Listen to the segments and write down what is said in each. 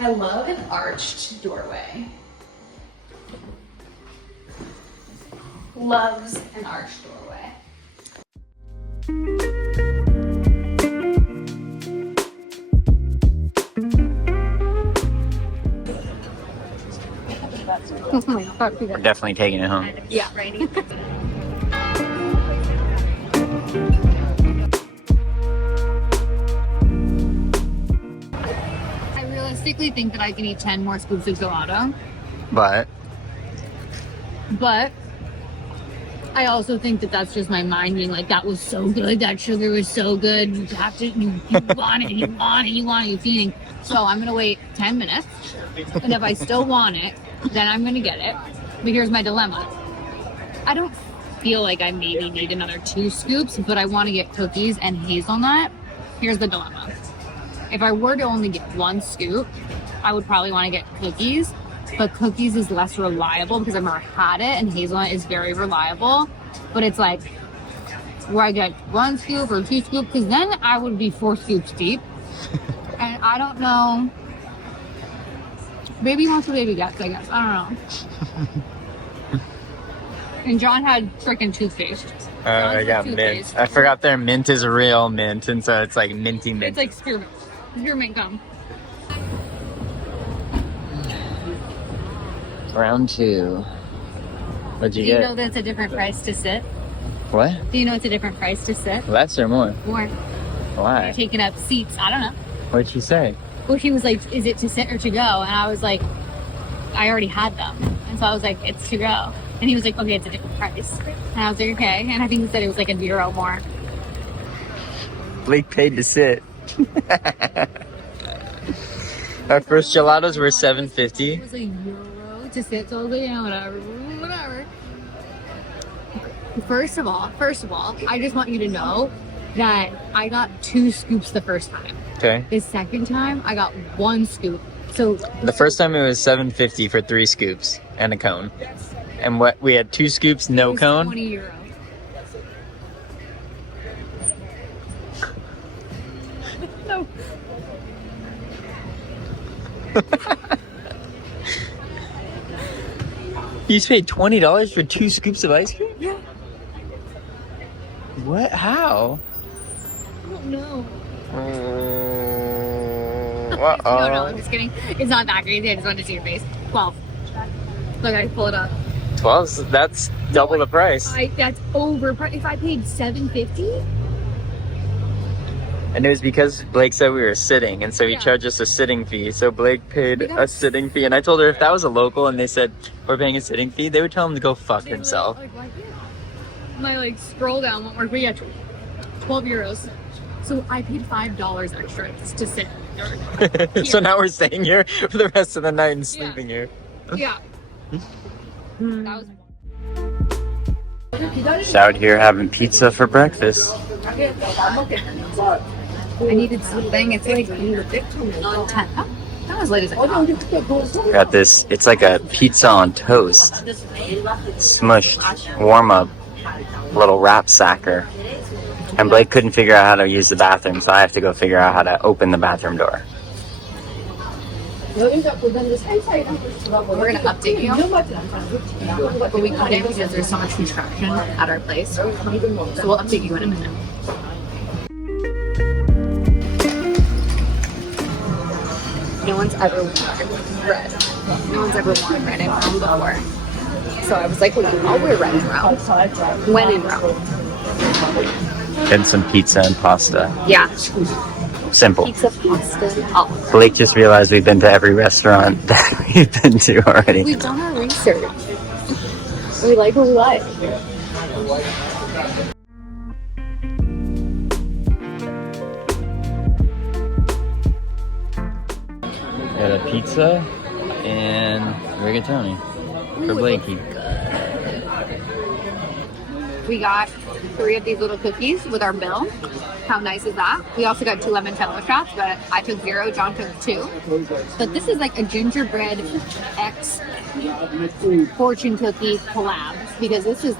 I love an arched doorway. Loves an arched doorway. We're definitely taking it home. Yeah. I realistically think that I can eat 10 more scoops of gelato. But I also think that that's just my mind being like, that was so good, that sugar was so good, you have to, you want it, you want it, you want it, you're feeding. So I'm gonna wait 10 minutes, and if I still want it, then I'm gonna get it. But here's my dilemma. I don't feel like I maybe need another 2 scoops, but I want to get cookies and hazelnut. Here's the dilemma. If I were to only get 1 scoop, I would probably want to get cookies, but cookies is less reliable because I've never had it, and hazelnut is very reliable. But it's like, where I get 1 scoop or 2 scoops, because then I would be 4 scoops deep. And I don't know. Baby wants what baby gets, I guess. I don't know. And John had freaking toothpaste. I got mint. I forgot their mint is real mint, and so it's like minty mint. It's like spearmint. Spearmint gum. Round 2. What'd you get? Do you know that's a different price to sit? What? Do you know it's a different price to sit? Less or more? More. Why? You're taking up seats. I don't know. What'd she say? Well, she was like, is it to sit or to go? And I was like, I already had them. And so I was like, it's to go. And he was like, okay, it's a different price. And I was like, okay. And I think he said it was like €1 more. Blake paid to sit. Our first gelatos were $7.50. It was €1 to sit, so I was like, yeah, whatever. First of all, I just want you to know that I got 2 scoops the first time. Okay. The second time, I got 1 scoop. So the first time it was $7.50 for 3 scoops and a cone. And what we had 2 scoops, no cone. €20. No. You paid $20 for 2 scoops of ice cream? Yeah. What? How? I don't know. Uh-oh. No, I'm just kidding. It's not that crazy. I just wanted to see your face. 12. Look, I pull it up. 12? That's double the price. That's over. If I paid $7.50. And it was because Blake said we were sitting, and so he Yeah. charged us a sitting fee. So Blake paid a sitting fee, and I told her if that was a local and they said we're paying a sitting fee, they would tell him to go fuck himself. My scroll down won't work, but yeah, €12. So I paid $5 extra to sit. So now we're staying here for the rest of the night and sleeping here. Yeah. That was. Just out here having pizza for breakfast. I needed something. It's like 10. Oh, not as late as I thought. Got this. It's like a pizza on toast, smushed, warm up, little wrap sacker. And Blake couldn't figure out how to use the bathroom, so I have to go figure out how to open the bathroom door. We're gonna update you, but we couldn't because there's so much construction at our place. So we'll update you in a minute. No one's ever worn red. No one's ever worn red in Rome before. So I was like, well, I'll wear red in Rome. When in Rome. And some pizza and pasta. Yeah. Simple. Pizza, pasta. Oh. Blake just realized we've been to every restaurant that we've been to already. We've done our research. We like what we like. Got a pizza and rigatoni for Blakey. We got 3 of these little cookies with our bill. How nice is that? We also got 2 limoncello shots, but I took 0, John took 2. But this is like a gingerbread X fortune cookie collab, because this is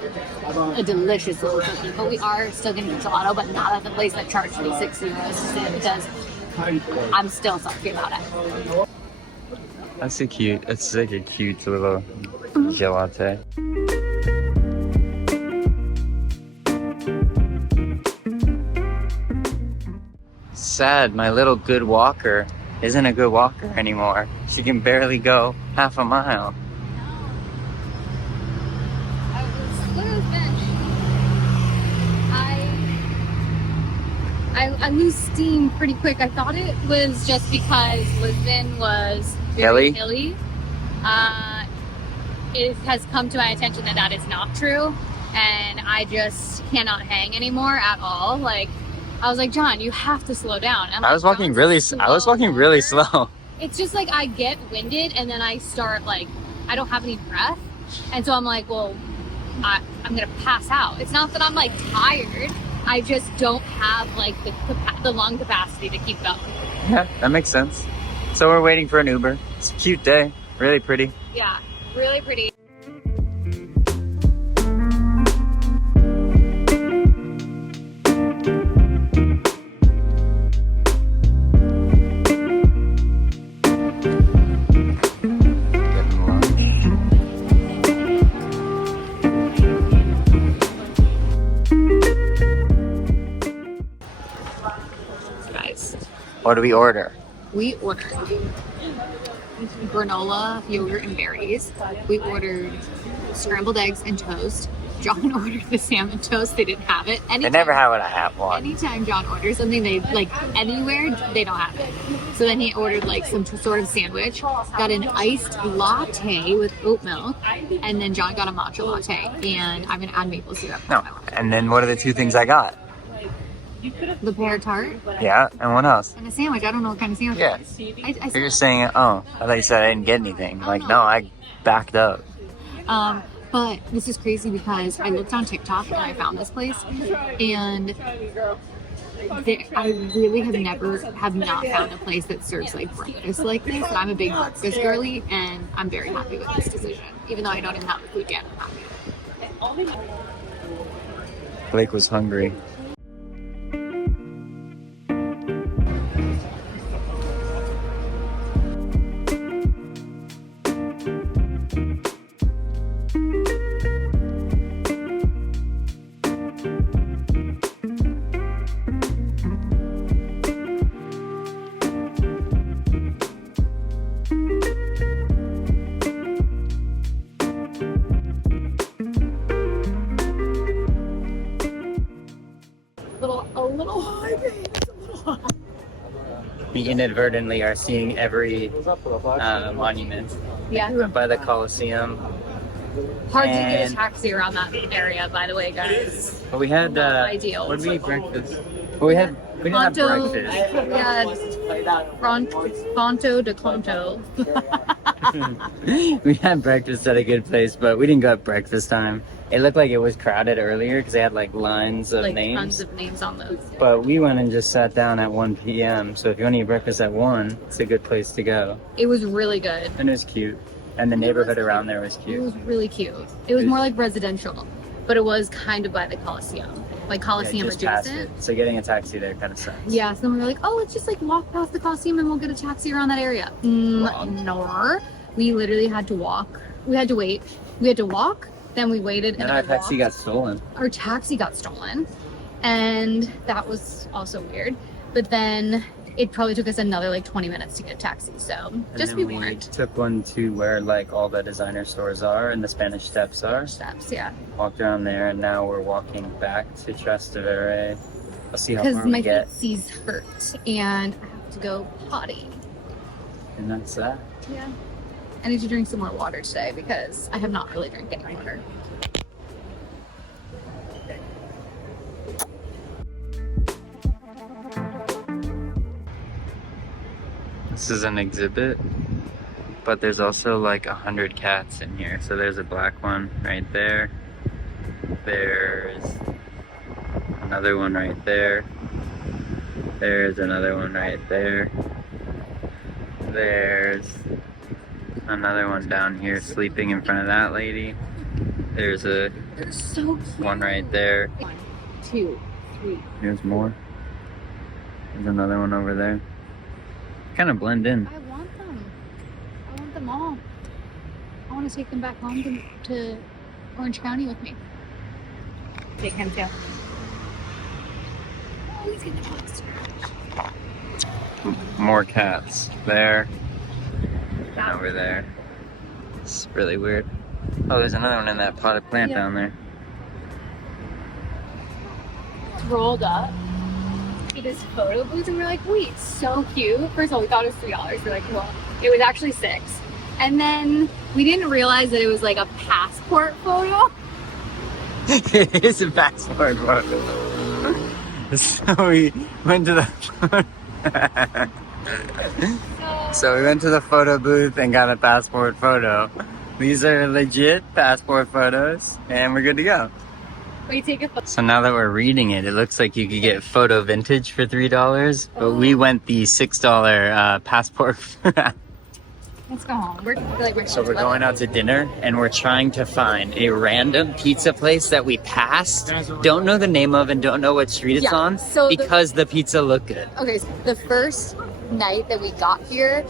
a delicious little cookie. But we are still getting gelato, but not at the place that charged me €6 to sit, because I'm still salty about it. That's a cute. It's like a cute little gelato. Sad, my little good walker isn't a good walker anymore. She can barely go half a mile. I lose steam pretty quick. I thought it was just because Lisbon was very hilly. It has come to my attention that that is not true, and I just cannot hang anymore at all. Like, I was like, John, you have to slow down. I was walking really slow. It's just like I get winded and then I start like, I don't have any breath. And so I'm like, well, I'm going to pass out. It's not that I'm like tired. I just don't have like the lung capacity to keep going. Yeah, that makes sense. So we're waiting for an Uber. It's a cute day. Really pretty. Yeah, really pretty. What do we order? We ordered granola, yogurt, and berries. We ordered scrambled eggs and toast. John ordered the salmon toast. They didn't have it. They never have what I have one. Anytime John orders something, they like anywhere, they don't have it. So then he ordered like some sort of sandwich, got an iced latte with oat milk, and then John got a matcha latte. And I'm gonna add maple syrup. No. And then what are the two things I got? The pear tart. Yeah, and what else? And a sandwich. I don't know what kind of sandwich Yeah. it is. You're just saying, oh, I thought you said I didn't get anything. Like, no, I backed up. But this is crazy because I looked on TikTok and I found this place, and I really have not found a place that serves like breakfast like this. And I'm a big breakfast girly, and I'm very happy with this decision. Even though I don't even have the food yet, I'm happy. Blake was hungry. We inadvertently are seeing every monument. Yeah. By the Colosseum. Hard to get a taxi around that area, by the way, guys. But we had ideal. What did we eat breakfast? Well, we didn't have breakfast. Yeah, Fonto de Conto. We had breakfast at a good place, but we didn't go at breakfast time. It looked like it was crowded earlier because they had like lines of names. Tons of names on those. But we went and just sat down at 1 p.m. So if you want to eat breakfast at 1, it's a good place to go. It was really good. And it was cute. And the neighborhood around there was cute. It was really cute. It was more like residential, but it was kind of by the Coliseum. Like Coliseum adjacent. So getting a taxi there kind of sucks. Yeah, so then we were like, oh, let's just like walk past the Coliseum and we'll get a taxi around that area. No. We literally had to walk. We had to wait. We had to walk. Then we waited. And our taxi got stolen. Our taxi got stolen. And that was also weird. But then it probably took us another like 20 minutes to get a taxi. So just be warned. We took one to where like all the designer stores are and the Spanish Steps are. Steps, yeah. Walked around there and now we're walking back to Trastevere. I'll see how far because we my get. feetsies hurt and I have to go potty. And that's that. Yeah. I need to drink some more water today because I have not really drank any water. This is an exhibit, but there's also like 100 cats in here. So there's a black one right there. There's another one right there. There's another one right there. There's another one down here sleeping in front of that lady. There's a one right there. 1, 2, 3. There's more. There's another one over there. Kind of blend in. I want them them all. I want to take them back home to Orange County with me. Take him too. Oh, he's getting lost. More cats there and over there. It's really weird. Oh, there's another one in that potted plant down there. It's rolled up to this photo booth and we're like, wait, so cute. First of all, we thought it was $3. We're like, well, it was actually $6. And then we didn't realize that it was like a passport photo. It is a passport photo. So we went to the So we went to the photo booth and got a passport photo. These are legit passport photos and we're good to go. We take a photo. So now that we're reading it, it looks like you could get photo vintage for $3, but we went the $6 passport. Let's go home. So we're going out to dinner and we're trying to find a random pizza place that we passed, don't know the name of and don't know what street it's on, because the pizza looked good. Okay, so the first night that we got here,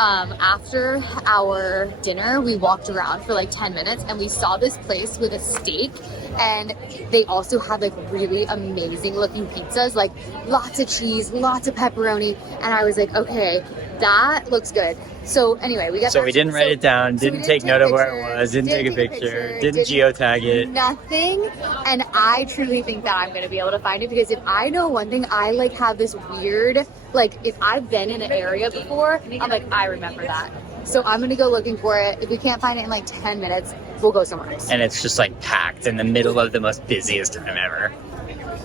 after our dinner, we walked around for like 10 minutes and we saw this place with a steak, and they also had like really amazing looking pizzas, like lots of cheese, lots of pepperoni, and I was like, okay, that looks good. So anyway, we got we didn't write it down, didn't take note of where it was, didn't take a picture, didn't geotag it. Nothing. And I truly think that I'm gonna be able to find it, because if I know one thing, I like have this weird, like if I've been in an area before, I'm like, I remember that. So I'm gonna go looking for it. If we can't find it in like 10 minutes, we'll go somewhere else. And it's just like packed in the middle of the most busiest time ever.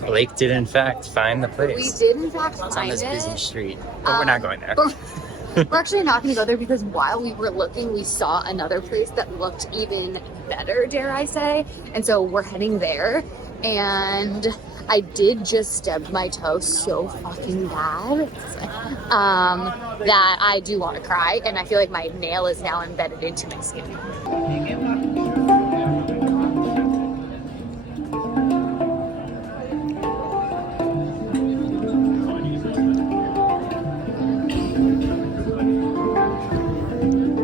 Blake did in fact find the place. We did in fact It's on find this it. busy street, but we're not going there. We're actually not going to go there, because while we were looking, we saw another place that looked even better, dare I say. And so we're heading there. And I did just stub my toe so fucking bad that I do want to cry. And I feel like my nail is now embedded into my skin.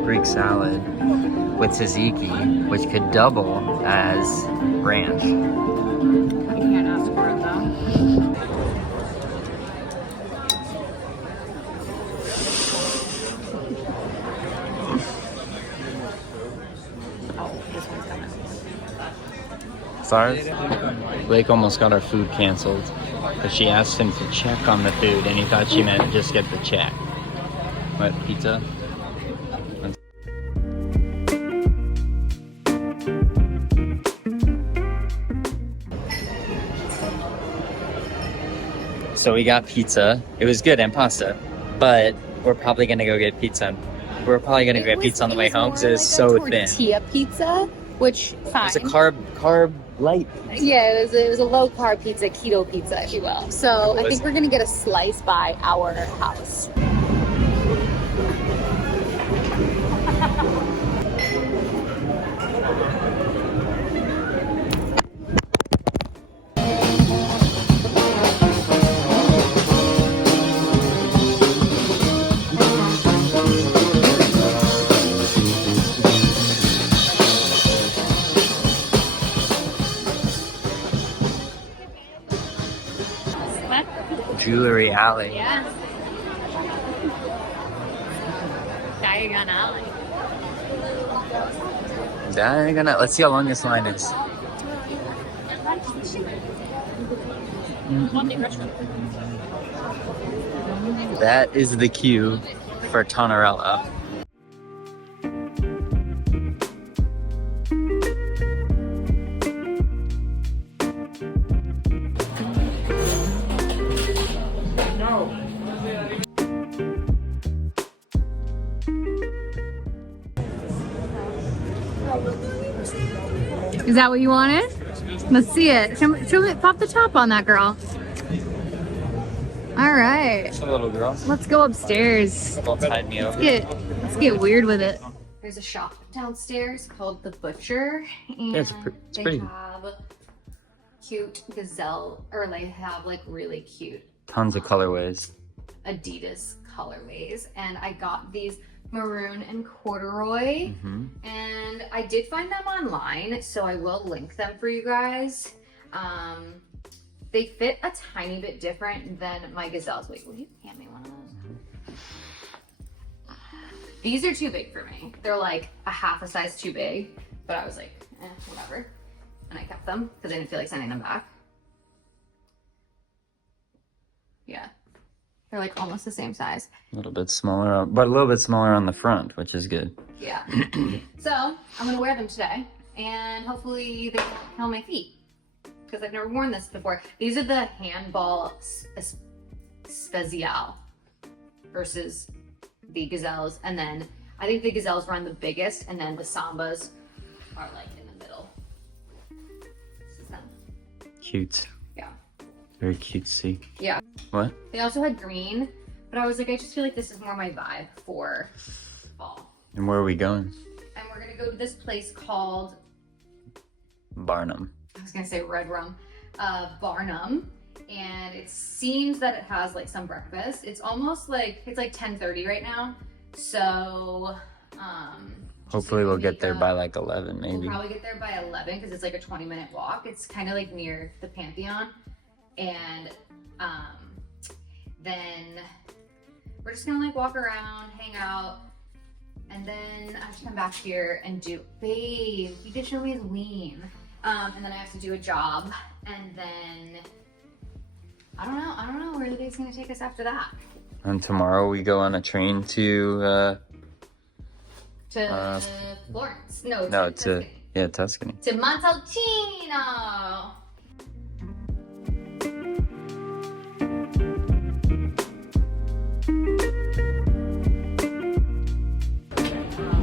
Greek salad with tzatziki, which could double as ranch. I can't ask for it though. Oh, this one's coming. Sorry? Blake almost got our food canceled because she asked him to check on the food and he thought she meant just get the check. What, pizza? So we got pizza. It was good, and pasta. But we're probably gonna go get pizza. We're probably gonna get pizza on the way home because it is so thin. Tortilla pizza, which fine. It's a carb light. Yeah, it was a low carb pizza, keto pizza, if you will. So I think we're gonna get a slice by our house. Jewelry Alley. Yeah. Diagon Alley. Let's see how long this line is. That is the queue for Tonarello. Is that what you wanted? Let's see it. Show me, pop the top on that girl. All right. It's a little girl. Let's go upstairs. Tied me over. Let's get weird with it. There's a shop downstairs called The Butcher, and it's they pretty. have cute gazelle, or they have like really cute Tons of colorways. Adidas colorways, and I got these maroon and corduroy. Mm-hmm. And I did find them online, so I will link them for you guys. They fit a tiny bit different than my gazelles. Wait, will you hand me one of those? These are too big for me. They're like a half a size too big, but I was like, whatever. And I kept them because I didn't feel like sending them back. Yeah. They're like almost the same size. A little bit smaller, but a little bit smaller on the front, which is good. Yeah. So I'm gonna wear them today, and hopefully they won't kill my feet because I've never worn this before. These are the handball special versus the gazelles, and then I think the gazelles run the biggest, and then the sambas are like in the middle. This is them. Cute. Yeah. Very cutesy. Yeah. What? They also had green, but I was like, I just feel like this is more my vibe for fall. And where are we going? And we're gonna go to this place called Barnum. I was gonna say Red Rum, Barnum, and it seems that it has like some breakfast. It's almost like, it's like 10:30 right now, so hopefully we'll get there by like 11 maybe. We'll probably get there by 11 because it's like a 20-minute walk. It's kind of like near the Pantheon, and then we're just gonna like walk around, hang out, and then I have to come back here and do, babe, you did show me his ween. And then I have to do a job, and then I don't know where the day's gonna take us after that. And tomorrow we go on a train to Florence. to Tuscany. Tuscany. To Montalcino.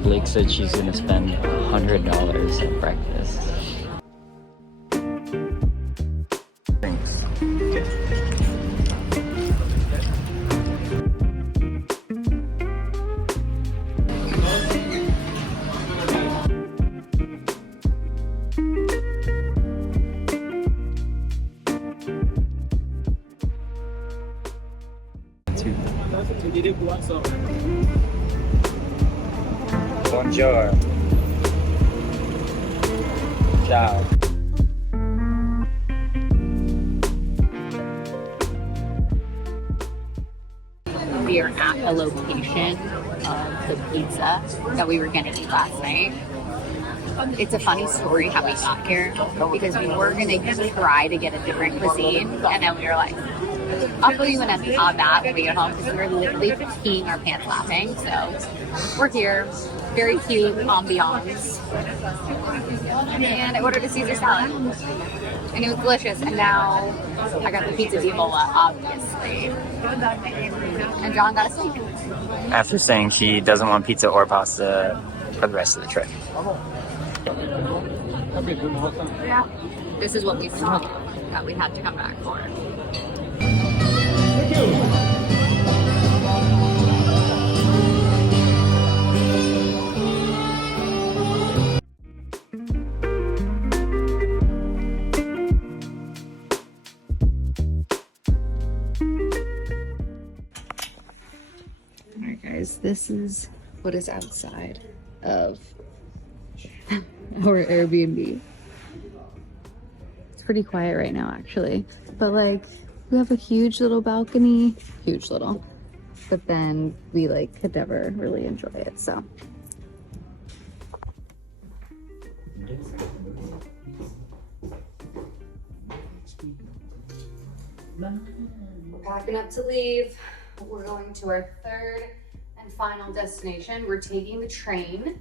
Blake said she's gonna spend $100 at breakfast. Thanks. Bonjour. Ciao. We are at the location of the pizza that we were gonna eat last night. It's a funny story how we got here because we were gonna try to get a different cuisine, and then we were like, I'll fill you in on that when we get home because we were literally peeing our pants laughing. So we're here, very cute ambiance, and I ordered a Caesar salad, and it was delicious. And now I got the pizza di Bola, obviously, and John got a steak. After saying she doesn't want pizza or pasta for the rest of the trip. Yeah, this is what we saw that we had to come back for. Alright guys, this is what is outside of our Airbnb. It's pretty quiet right now actually, but like we have a huge little balcony, but then we like could never really enjoy it, so. We're packing up to leave. We're going to our third and final destination. We're taking the train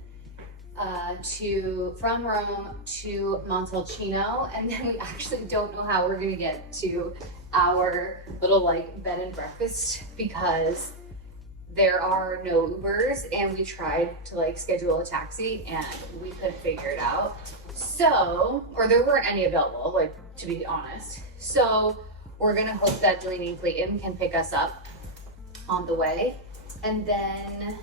from Rome to Montalcino, and then we actually don't know how we're gonna get to our little like bed and breakfast because there are no Ubers, and we tried to like schedule a taxi and we couldn't figure it out. So, or there weren't any available, like to be honest. So we're gonna hope that Delaney and Clayton can pick us up on the way, and then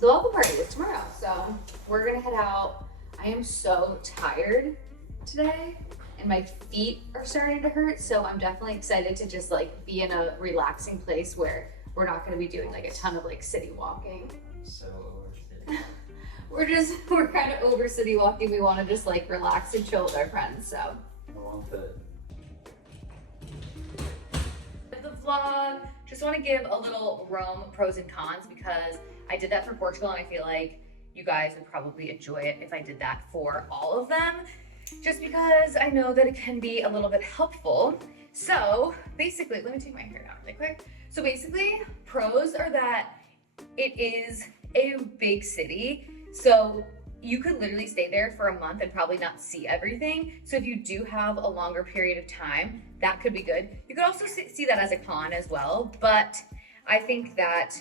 the welcome party is tomorrow. So we're gonna head out. I am so tired today and my feet are starting to hurt. So I'm definitely excited to just like be in a relaxing place where we're not going to be doing like a ton of like city walking. So overfit. We're kind of over city walking. We want to just like relax and chill with our friends. So I want the vlog. Just want to give a little Rome pros and cons because I did that for Portugal and I feel like you guys would probably enjoy it if I did that for all of them, just because I know that it can be a little bit helpful. So basically, let me take my hair down really quick. So basically, pros are that it is a big city. So you could literally stay there for a month and probably not see everything. So if you do have a longer period of time, that could be good. You could also see that as a con as well, but I think that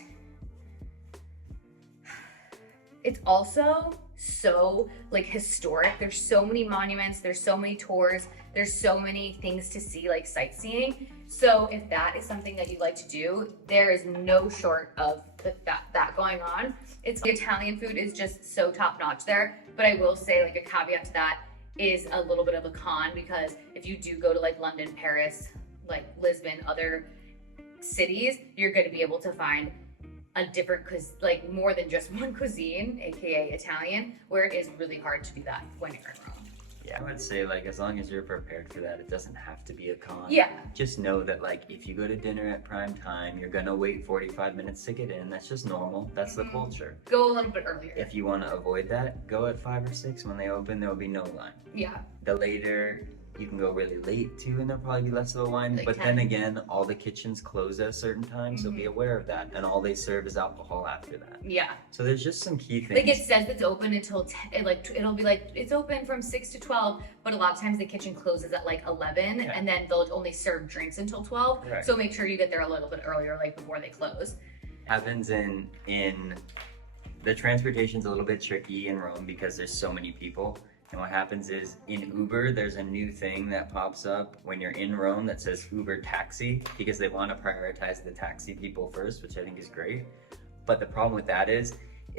it's also so like historic. There's so many monuments, there's so many tours, there's so many things to see, like sightseeing. So if that is something that you'd like to do, there is no short of that going on. It's Italian food is just so top notch there. But I will say like a caveat to that is a little bit of a con, because if you do go to like London, Paris, like Lisbon, other cities, you're going to be able to find a different, like more than just one cuisine, aka Italian, where it is really hard to do that when you're in Rome. Yeah, I would say like as long as you're prepared for that, it doesn't have to be a con. Yeah. Just know that like if you go to dinner at prime time, you're gonna wait 45 minutes to get in. That's just normal. That's the culture. Go a little bit earlier. If you want to avoid that, go at 5 or 6 when they open. There will be no line. Yeah. The later, you can go really late too, and there'll probably be less of a line. Like but 10. then again, all the kitchens close at a certain time, so be aware of that. And all they serve is alcohol after that. Yeah. So there's just some key things. Like it says it's open until 10, like it'll be like it's open from 6 to 12, but a lot of times the kitchen closes at like 11, and then they'll only serve drinks until 12. Right. So make sure you get there a little bit earlier, like before they close. Happens in the transportation's a little bit tricky in Rome because there's so many people. And what happens is in Uber, there's a new thing that pops up when you're in Rome that says Uber taxi, because they want to prioritize the taxi people first, which I think is great. But the problem with that is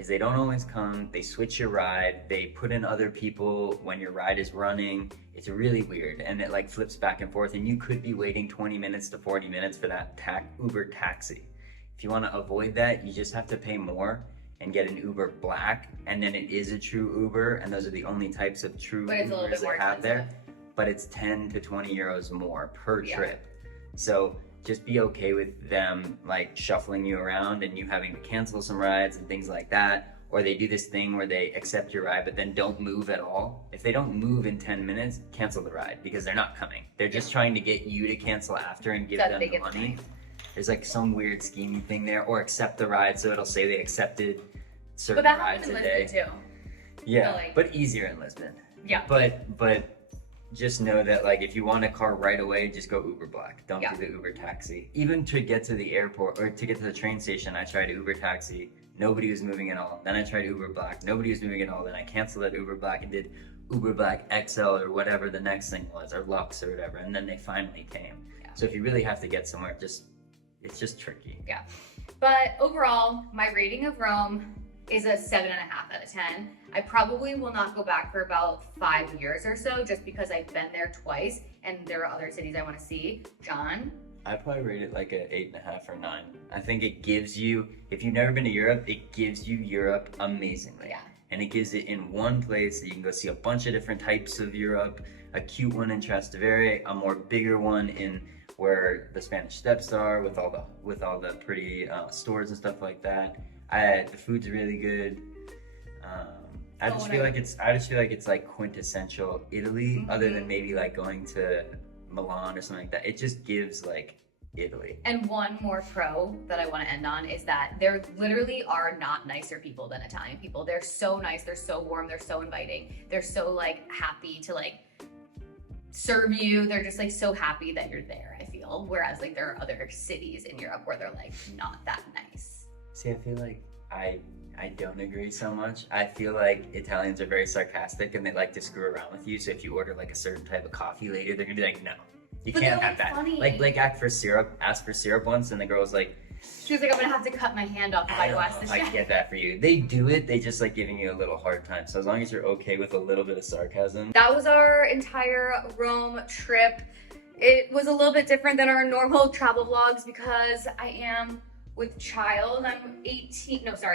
they don't always come, they switch your ride, they put in other people when your ride is running. It's really weird, and it like flips back and forth, and you could be waiting 20 minutes to 40 minutes for that Uber taxi. If you want to avoid that, you just have to pay more and get an Uber Black, and then it is a true Uber, and those are the only types of true Ubers they have there. But it's 10 to 20 euros more per trip. So just be okay with them like shuffling you around and you having to cancel some rides and things like that. Or they do this thing where they accept your ride but then don't move at all. If they don't move in 10 minutes, cancel the ride because they're not coming. They're just trying to get you to cancel after and give them the money. There's like some weird scheming thing there, or accept the ride, so it'll say they accepted certain rides a day. But that happens in Lisbon too. Yeah, but easier in Lisbon. Yeah. But just know that like if you want a car right away, just go Uber Black. Don't do the Uber taxi. Even to get to the airport or to get to the train station, I tried Uber taxi. Nobody was moving at all. Then I tried Uber Black. Nobody was moving at all. Then I canceled that Uber Black and did Uber Black XL or whatever the next thing was, or Lux or whatever. And then they finally came. Yeah. So if you really have to get somewhere, it's just tricky. Yeah. But overall, my rating of Rome is a 7.5 out of 10. I probably will not go back for about 5 years or so, just because I've been there twice and there are other cities I want to see. John? I'd probably rate it like an 8.5 or 9. I think it gives you, if you've never been to Europe, it gives you Europe amazingly. Yeah. And it gives it in one place that you can go see a bunch of different types of Europe, a cute one in Trastevere, a more bigger one in where the Spanish Steps are, with all the pretty stores and stuff like that. The food's really good. I just feel like it's like quintessential Italy, other than maybe like going to Milan or something like that. It just gives like Italy. And one more pro that I want to end on is that there literally are not nicer people than Italian people. They're so nice, they're so warm, they're so inviting, they're so like happy to like serve you. They're just like so happy that you're there, I feel. Whereas like there are other cities in Europe where they're like not that nice. See, I feel like I don't agree so much. I feel like Italians are very sarcastic and they like to screw around with you. So if you order like a certain type of coffee later, they're gonna be like, no, you can't have that. Funny. Like asked for syrup once, and the girl was like, she was like, I'm gonna have to cut my hand off if I go ask this. I get that for you. They do it. They just like giving you a little hard time. So as long as you're okay with a little bit of sarcasm. That was our entire Rome trip. It was a little bit different than our normal travel vlogs because I am with child.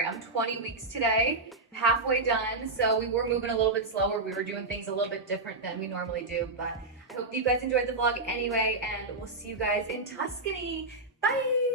I'm 20 weeks today, halfway done. So we were moving a little bit slower. We were doing things a little bit different than we normally do, but I hope you guys enjoyed the vlog anyway, and we'll see you guys in Tuscany. Bye.